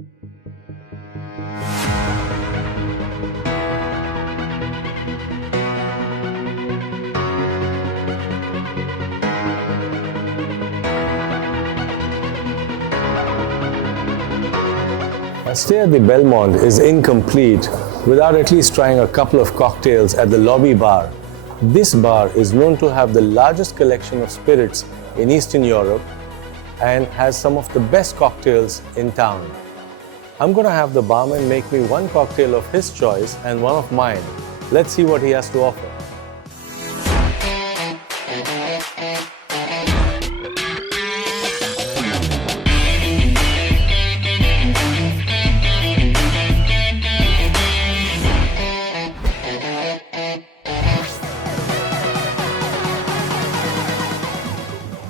A stay at the Belmond is incomplete without at least trying a couple of cocktails at the lobby bar. This bar is known to have the largest collection of spirits in Eastern Europe and has some of the best cocktails in town. I'm going to have the barman make me one cocktail of his choice and one of mine. Let's see what he has to offer.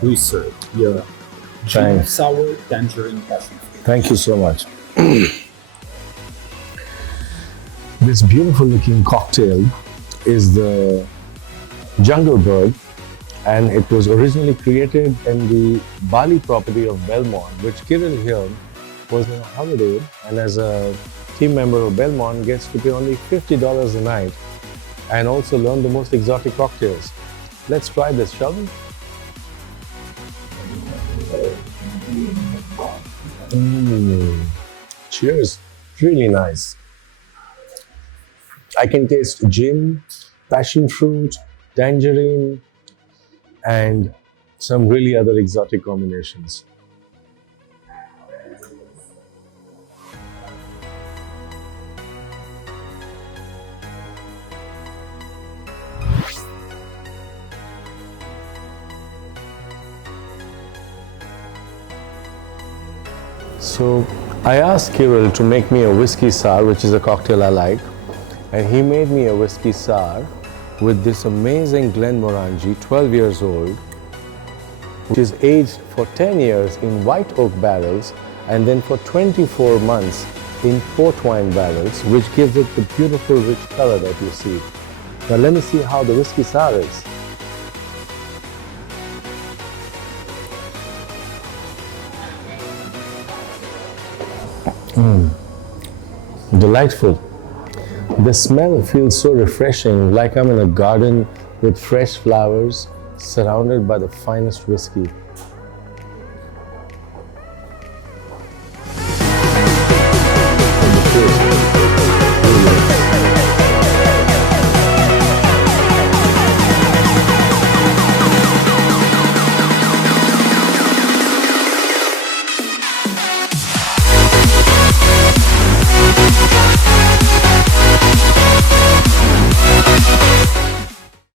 Please, sir. Your gin sour tangerine passion. Thank you so much. This beautiful looking cocktail is the Jungle Bird, and it was originally created in the Bali property of Belmond, which Kirill here was on a holiday, and as a team member of Belmond gets to pay only $50 a night and also learn the most exotic cocktails. Let's try this, shall we? Cheers, really nice. I can taste gin, passion fruit, tangerine, and some really other exotic combinations. So I asked Kirill to make me a Whisky Sar, which is a cocktail I like, and he made me a Whisky Sar with this amazing Glenmorangie, 12 years old, which is aged for 10 years in white oak barrels and then for 24 months in port wine barrels, which gives it the beautiful rich color that you see. Now let me see how the Whisky Sar is. Delightful. The smell feels so refreshing, like I'm in a garden with fresh flowers, surrounded by the finest whiskey.